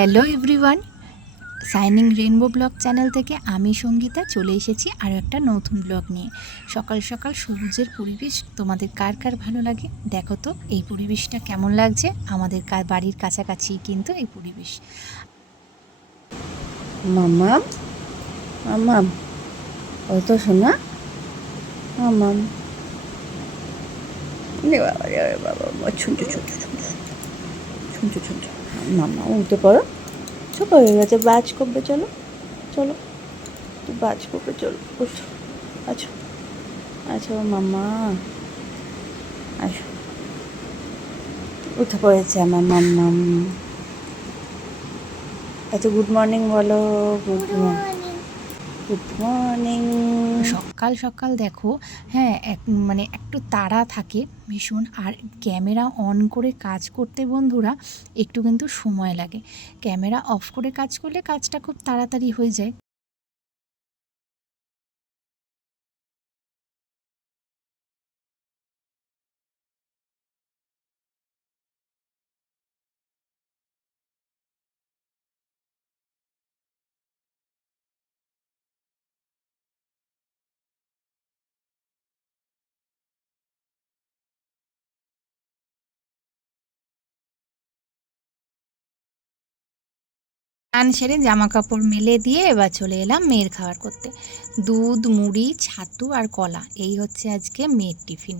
Hello everyone, signing rainbow blog channel থেকে আমি সঙ্গীতা চলে এসেছি আরও একটা নতুন ব্লগ নিয়ে। সকাল সকাল সবুজের পরিবেশ তোমাদের কার কার ভালো লাগে দেখো তো। এই পরিবেশটা কেমন লাগছে? আমাদের বাড়ির কাছাকাছি কিন্তু এই পরিবেশ। মামাম মামাম ওই তো শোনা মামাম বাবা ছুঁচো ছুঁচো ছুঁচো ছুঁচো ছুঁচো মামা উঠে পড়ো। সব হয়ে গেছে, বাজ করবে, চলো চলো তুই বাজ করবে, চলো উঠো। আচ্ছা আচ্ছা মামা আসো, উঠে পড়েছে আমার মাম্মাম। আচ্ছা গুড মর্নিং বলো। Good morning good morning. সকাল সকাল দেখো, হ্যাঁ একটু তাড়া থাকে ভীষণ। আর ক্যামেরা অন করে কাজ করতে বন্ধুরা একটু কিন্তু সময় লাগে। ক্যামেরা অফ করে কাজ করলে কাজটা খুব তাড়াতাড়ি হয়ে যায়। স্নান সেরে জামা কাপড় মেলে দিয়ে এবার চলে এলাম মেয়ের খাবার করতে। দুধ, মুড়ি, ছাতু আর কলা, এই হচ্ছে আজকে মেয়ের টিফিন।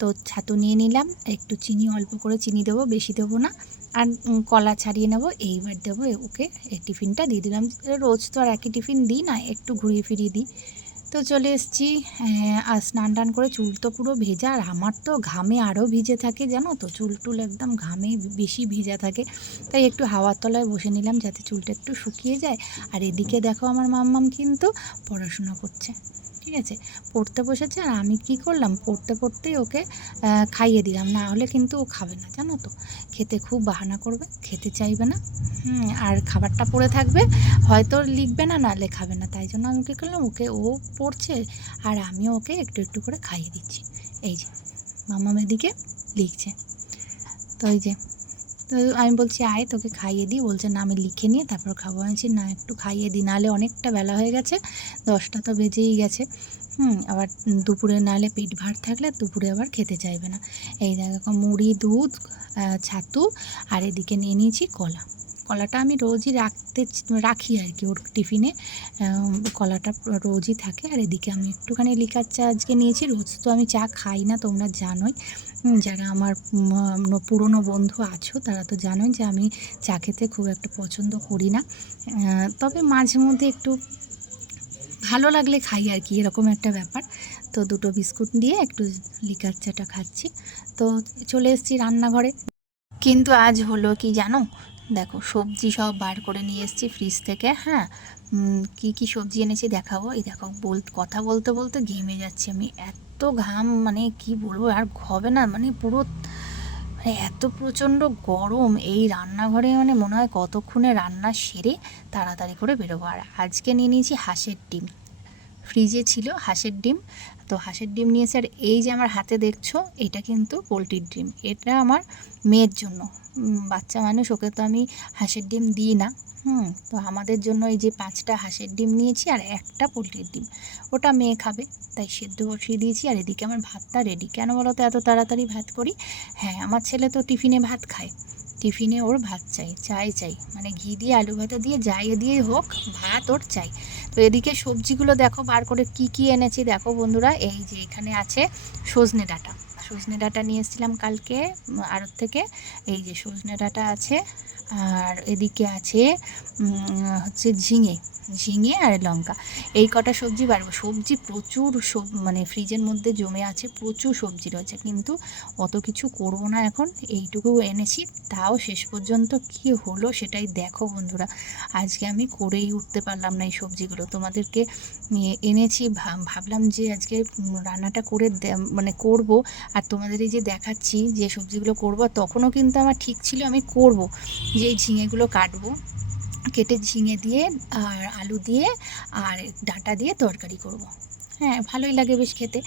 তো ছাতু নিয়ে নিলাম, একটু চিনি, অল্প করে চিনি দেবো, বেশি দেবো না। আর কলা ছাড়িয়ে নেবো, এইবার দেবো ওকে। এই টিফিনটা দিয়ে দিলাম। রোজ তো আর একই টিফিন দিই না, একটু ঘুরিয়ে ফিরিয়ে দিই। তো চলে এসেছি। আর স্নান টান করে চুল তো পুরো ভেজা, আর আমার তো ঘামে আরও ভিজে থাকে জানো তো, চুল টুল একদম ঘামে বেশি ভিজা থাকে। তাই একটু হাওয়ার তলায় বসে নিলাম যাতে চুলটা একটু শুকিয়ে যায়। আর এদিকে দেখো আমার মাম্মাম কিন্তু পড়াশোনা করছে, ঠিক আছে, পড়তে বসেছে। আর আমি কি করলাম, পড়তে পড়তেই ওকে খাইয়ে দিলাম, না হলে কিন্তু ও খাবে না জানো তো। খেতে খুব বাহানা করবে, খেতে চাইবে না। আর খাবারটা পড়ে থাকবে, হয়তো লিখবে না, নাহলে খাবে না। তাই জন্য আমি কী করলাম, ওকে, ও পড়ছে আর আমিও ওকে একটু একটু করে খাইয়ে দিচ্ছি। এই যে মাম্মাম এদিকে লিখছে, তো এই যে, তো আমি বলছি আয় তোকে খাইয়ে দিই, বলছে না আমি লিখে নিয়ে তারপর খাবো। আমি বলছি না একটু খাইয়ে দিই, নাহলে অনেকটা বেলা হয়ে গেছে, 10টা তো বেজেই গেছে। আবার দুপুরে নাহলে পেট ভার থাকলে দুপুরে আবার খেতে চাইবে না। এই দেখো মুড়ি, দুধ, ছাতু, আর এদিকে নিয়ে নিয়েছি কলা। কলাটা আমি রোজই রাখি আর কি ওর টিফিনে। কলাটা রোজই থাকে। আর এদিকে আমি একটুখানি লিকার চা আজকে নিয়েছি। রোজ তো আমি চা খাই না, তোমরা জানোই। যারা আমার পুরনো বন্ধু আছো তারা তো জানোই যে আমি চা খেতে খুব একটা পছন্দ করি না। তবে মাঝে মধ্যে একটু ভালো লাগলে খাই আর কি, এরকম একটা ব্যাপার। তো দুটো বিস্কুট দিয়ে একটু লিকার চাটা খাচ্ছি। তো চলে এসেছি রান্নাঘরে। কিন্তু আজ হলো কি জানো, দেখো সবজি সব বার করে নিয়ে এসেছি ফ্রিজ থেকে। হ্যাঁ, কি কি সবজি এনেছি দেখাবো। এই দেখো, কথা বলতে বলতে ঘেমে যাচ্ছি আমি, এত ঘাম, মানে কি বলবো, আর হবে না, মানে পুরো, মানে এত প্রচণ্ড গরম এই রান্নাঘরে, মানে মনে হয় কতক্ষণে রান্না সেরে তাড়াতাড়ি করে বেরোবো। আর আজকে নিয়ে নিয়েছি হাঁসের ডিম, ফ্রিজে ছিল হাঁসের ডিম। তো হাঁসের ডিম নিয়েছে। আর এই যে আমার হাতে দেখছো, এটা কিন্তু পোলট্রির ডিম, এটা আমার মেয়ের জন্য। বাচ্চা মানুষ, ওকে তো আমি হাঁসের ডিম দিই না। তো আমাদের জন্য এই যে 5টা হাঁসের ডিম নিয়েছি আর একটা পোলট্রির ডিম, ওটা মেয়ে খাবে, তাই সেদ্ধ বসিয়ে দিয়েছি। আর এদিকে আমার ভাতটা রেডি। কেন বলো তো এত তাড়াতাড়ি ভাত করি? হ্যাঁ, আমার ছেলে তো টিফিনে ভাত খায়, টিফিনে ওর ভাত চাই, চাই, মানে ঘি দিয়ে আলু ভাতে দিয়ে যাই দিয়ে হোক, ভাত ওর চাই। তো এদিকে সবজিগুলো দেখো বার করে কি কি এনেছি দেখো বন্ধুরা। এই যে এখানে আছে সজনে ডাঁটা, সজনে ডাঁটা নিয়ে এসেছিলাম কালকে আড়ত থেকে। এই যে সজনে ডাঁটা আছে। আর এদিকে আছে হচ্ছে ঝিঙে, ঝিঙে আর লঙ্কা, এই কটা সবজি বাড়বো। সবজি প্রচুর, মানে ফ্রিজের মধ্যে জমে আছে, প্রচুর সবজি রয়েছে, কিন্তু অত কিছু করবো না এখন, এইটুকু এনেছি। তাও শেষ পর্যন্ত কি হলো সেটাই দেখো বন্ধুরা। আজকে আমি করেই উঠতে পারলাম না এই সবজিগুলো, তোমাদেরকে এনেছি, ভাবলাম যে আজকে রান্নাটা করে মানে করব। আর তোমাদের এই যে দেখাচ্ছি যে সবজিগুলো করব, তখনও কিন্তু আমার ঠিক ছিল আমি করব, যে এই ঝিঙেগুলো কাটবো, কেটে ঝিঙে দিয়ে আর আলু দিয়ে আর ডাঁটা দিয়ে তরকারি করব। হ্যাঁ, ভালোই লাগে বেশ খেতে।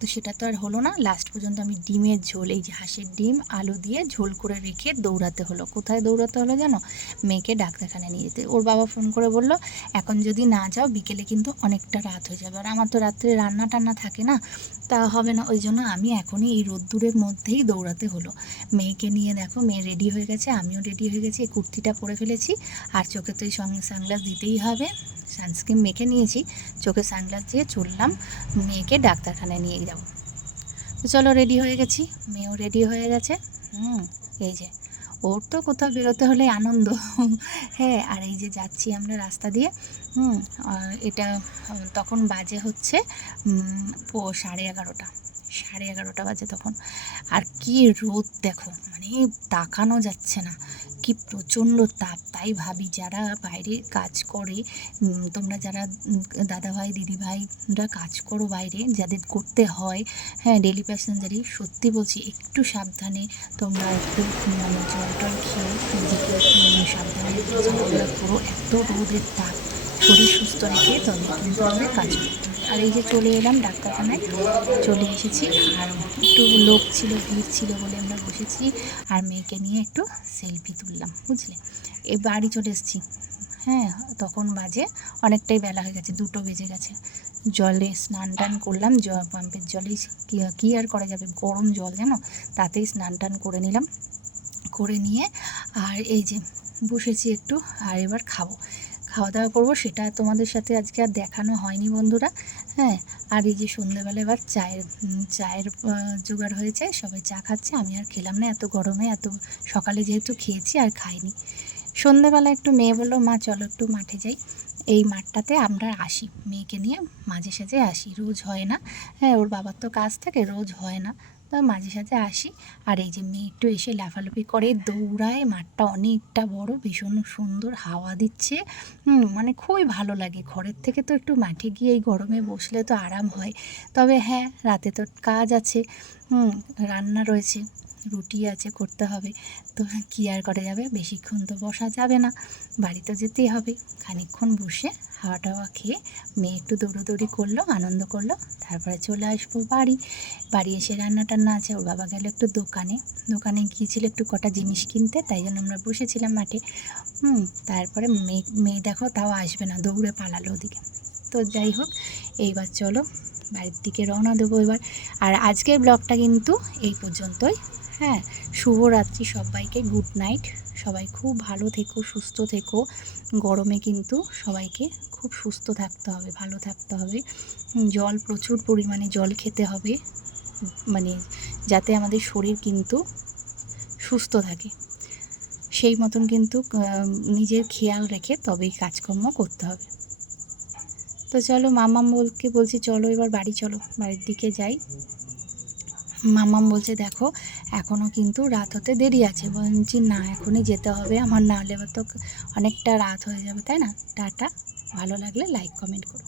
তো সেটা তো আর হলো না। লাস্ট পর্যন্ত আমি ডিমের ঝোল, এই যে হাঁসের ডিম আলু দিয়ে ঝোল করে রেখে দৌড়াতে হলো। কোথায় দৌড়াতে হলো জানো? মেয়েকে ডাক্তারখানায় নিয়ে যেতে। ওর বাবা ফোন করে বলল, "এখন যদি না যাও বিকেলে কিন্তু অনেকটা রাত হয়ে যাবে।" আর আমার তো রাত্রে রান্না-টান্না থাকে না, তা হবে না। ওই জন্য আমি এখনই এই রোদ্দুরের মধ্যেই দৌড়াতে হলো। মেয়েকে নিয়ে দেখো, মেয়ে রেডি হয়ে গেছে, আমিও রেডি হয়ে গেছি। এই কুর্তিটা পরে ফেলেছি, আর চোখে তো এই সানগ্লাস দিতেই হবে। সানস্ক্রিন মেখে নিয়েছি, চোখে সানগ্লাস দিয়ে চললাম মেয়েকে ডাক্তারখানায় নিয়ে যাব। তো চলো, রেডি হয়ে গেছি, মেয়েও রেডি হয়ে গেছে। এই যে ওর তো কোথাও বেরোতে হলে আনন্দ। হ্যাঁ, আর এই যে যাচ্ছি আমরা রাস্তা দিয়ে। এটা তখন বাজে হচ্ছে 11:30, 11:30 বাজে তখন। আর কি রোদ দেখো, মানে তাকানো যাচ্ছে না, কি প্রচণ্ড তাপ। তাই ভাবি যারা বাইরে কাজ করে, তোমরা যারা দাদাভাই দিদিভাইরা কাজ করো বাইরে, যাদের করতে হয়, হ্যাঁ, ডেলি প্যাসেঞ্জারই, সত্যি বলছি একটু সাবধানে তোমরা একটু মানে জল টল খেয়ে নিজেকে সাবধানে চলাফেরা করো। এত রোদের তাপ, শরীর সুস্থ রেখে তবে কিন্তু আমাদের কাজ করতে হবে। আর এই যে চলে এলাম ডাক্তারখানায়, চলে এসেছি। আর একটু লোক ছিল, ভিড় ছিল বলে আমরা বসেছি, আর মেয়েকে নিয়ে একটু সেলফি তুললাম, বুঝলে। এই বাড়ি চলে এসেছি। হ্যাঁ, তখন বাজে অনেকটাই বেলা হয়ে গেছে, 2টো বেজে গেছে। জলে স্নান টান করলাম, পাম্পের জলেই কী আর করা যাবে, গরম জল জানো, তাতেই স্নান টান করে নিলাম। করে নিয়ে আর এই যে বসেছি একটু, আর এবার খাওয়া দাওয়া করবো। সেটা তোমাদের সাথে আজকে আর দেখানো হয়নি বন্ধুরা। হ্যাঁ, আর এই যে সন্ধ্যেবেলা এবার চায়ের জোগাড় হয়েছে, সবাই চা খাচ্ছে, আমি আর খেলাম না এত গরমে, এত সকালে যেহেতু খেয়েছি আর খাইনি। সন্ধ্যেবেলা একটু মেয়ে বললো, "মা চলো একটু মাঠে যাই।" এই মাঠটাতে আমরা আসি, মেয়েকে নিয়ে মাঝে সাঝে আসি, রোজ হয় না। হ্যাঁ, ওর বাবার তো কাজ থাকে, রোজ হয় না, তো মাঝে সাঝে আসি। আর এই যে মেয়ে একটু এসে লাফালাফি করে, দৌড়ায়। মাঠটা অনেকটা বড়, ভীষণ সুন্দর হাওয়া দিচ্ছে। মানে খুবই ভালো লাগে। ঘরের থেকে তো একটু মাঠে গিয়ে এই গরমে বসলে তো আরাম হয়। তবে হ্যাঁ, রাতে তো কাজ আছে, রান্না রয়েছে, রুটি আছে, করতে হবে। তো কী আর করা যাবে, বেশিক্ষণ তো বসা যাবে না, বাড়ি তো যেতেই হবে। খানিকক্ষণ বসে হাওয়া টাওয়া খেয়ে মেয়ে একটু দৌড়োদৌড়ি করলো, আনন্দ করলো, তারপরে চলে আসবো বাড়ি এসে রান্না টান্না আছে। ওর বাবা গেল একটু দোকানে গিয়েছিল একটু কটা জিনিস কিনতে, তাই জন্য আমরা বসেছিলাম মাঠে। তারপরে মেয়ে দেখো তাও আসবে না, দৌড়ে পালালো ওদিকে। তো যাই হোক, এইবার চলো বাড়ির দিকে রওনা দেবো এবার। আর আজকের ব্লগটা কিন্তু এই পর্যন্তই। হ্যাঁ, শুভরাত্রি সবাইকে, গুড নাইট। সবাই খুব ভালো থেকো, সুস্থ থেকো। গরমে কিন্তু সবাইকে খুব সুস্থ থাকতে হবে, ভালো থাকতে হবে। প্রচুর পরিমাণে জল খেতে হবে, মানে যাতে আমাদের শরীর কিন্তু সুস্থ থাকে। সেই মতন কিন্তু নিজের খেয়াল রেখে তবেই কাজকর্ম করতে হবে। তো চলো, বলছি চলো এবার বাড়ি চলো, বাড়ির দিকে যাই। মাম্মাম বলছে, দেখো এখনও কিন্তু রাত হতে দেরি আছে। বলছি না, এখনই যেতে হবে আমার, না হলে এবার তো অনেকটা রাত হয়ে যাবে, তাই না। টাটা, ভালো লাগলে লাইক কমেন্ট করো।